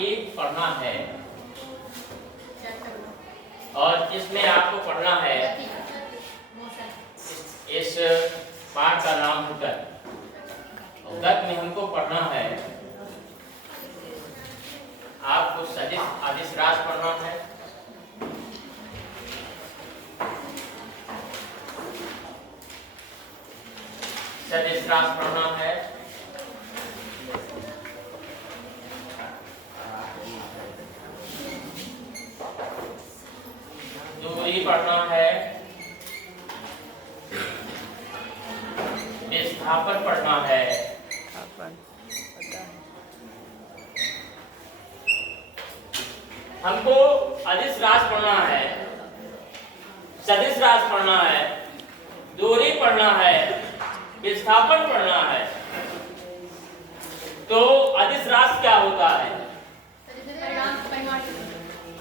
बाकी पढ़ना है और इसमें आपको पढ़ना है इस पाठ का नाम है गत। गत में हमको पढ़ना है, आपको सदिश अदिश रास पढ़ना है, सदिश रास पढ़ना है, दूरी पढ़ना है, विस्थापन पढ़ना है, हमको अदिश रास पढ़ना है, सदिश रास पढ़ना है, दूरी पढ़ना है, विस्थापन पढ़ना है। तो अदिश रास क्या होता है?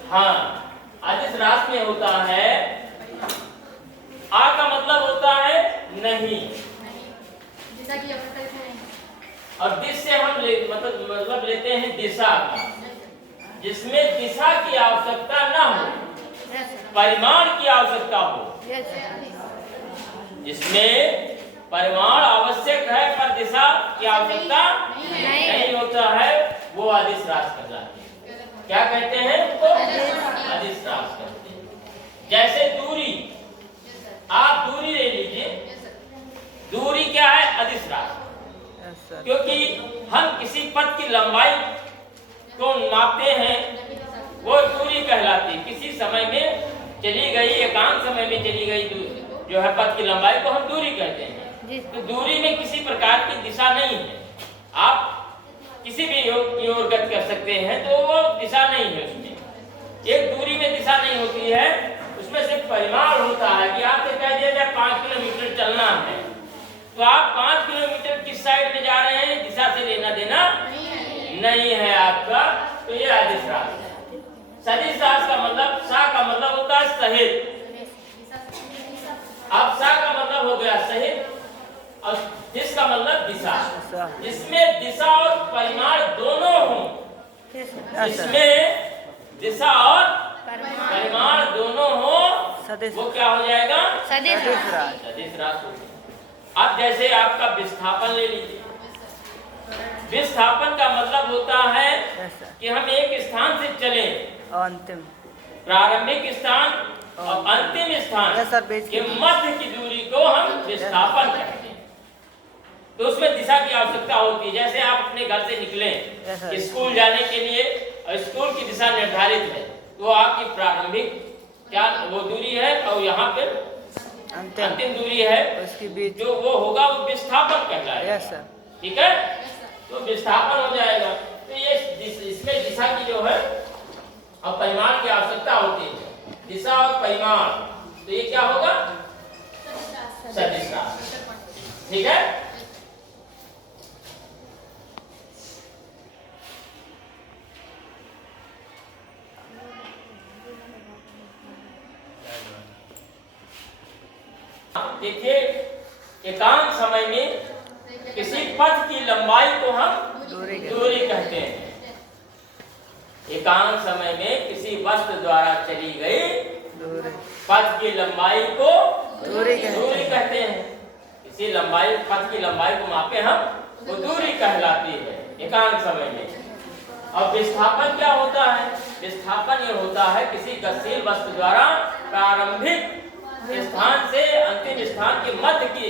हाँ, अदिश रास में होता है आ का मतलब होता है नहीं, और दिश से हम मतलब लेते हैं दिशा का, जिसमें दिशा की आवश्यकता ना हो, परिमाण की आवश्यकता हो। जिसमें परिमाण आवश्यक है पर दिशा की आवश्यकता नहीं होता है, वो अदिश रास कहलाती है। क्या कहते हैं? वो अदिश रास कहते हैं। जैसे दूरी, आप दूरी ले लीजिए, दूरी क्या है? अदिश रास। क्योंकि हम किसी पथ की लंबाई को नापते हैं, वो दूरी कहलाती है। किसी समय में चली गई, एकांत समय में चली गई जो है पथ की लंबाई को हम दूरी कहते हैं। तो दूरी में किसी प्रकार की दिशा नहीं है, आप किसी भी की ओर गति कर सकते हैं, तो वो दिशा नहीं है उसमें। एक दूरी में दिशा नहीं होती है, उसमें सिर्फ परिमाण होता है कि आपसे कह दिया जाए 5 किलोमीटर चलना है, तो आप 5 किलोमीटर किस साइड में जा रहे हैं, दिशा से लेना देना नहीं है आपका, तो ये अदिश रास है। सदिश रास का मतलब, सा का मतलब होता है सहित। अब सा का मतलब हो गया सहित, और दिश का मतलब दिशा, जिसमें दिशा और परिमाण दोनों हो, जिसमें दिशा और परिमाण दोनों हो, वो क्या हो जाएगा? सदिश रास। सदिश रास। अब जैसे आपका विस्थापन ले लीजिए। विस्थापन का मतलब होता है कि हम एक स्थान से चले, अंतिम प्रारंभिक स्थान और अंतिम स्थान के मध्य की दूरी को हम विस्थापन कहते हैं। तो उसमें दिशा की आवश्यकता होती है। जैसे आप अपने घर से निकले स्कूल जाने के लिए, और स्कूल की दिशा निर्धारित है, तो आपकी प्रारंभिक क्या वो दूरी है, और यहाँ पे अंतिम दूरी है, उसके बीच जो वो होगा वो विस्थापन कहलाएगा। ठीक है, तो विस्थापन हो जाएगा। तो ये इसमें दिशा की जो है और परिमाण की आवश्यकता होती है, दिशा और परिमाण। तो ये क्या होगा? सदिश रास। ठीक है, देखिए एकांत समय में किसी पथ की लंबाई को हम दूरी कहते हैं। एकांत समय में किसी वस्तु द्वारा चली गई पथ की लंबाई को दूरी कहते हैं। किसी लंबाई, पथ की लंबाई को मापे हम, वो दूरी कहलाती है एकांत समय में। और विस्थापन क्या होता है? विस्थापन ये होता है किसी गतिशील वस्तु द्वारा प्रारंभिक स्थान से अंतिम स्थान के मध्य की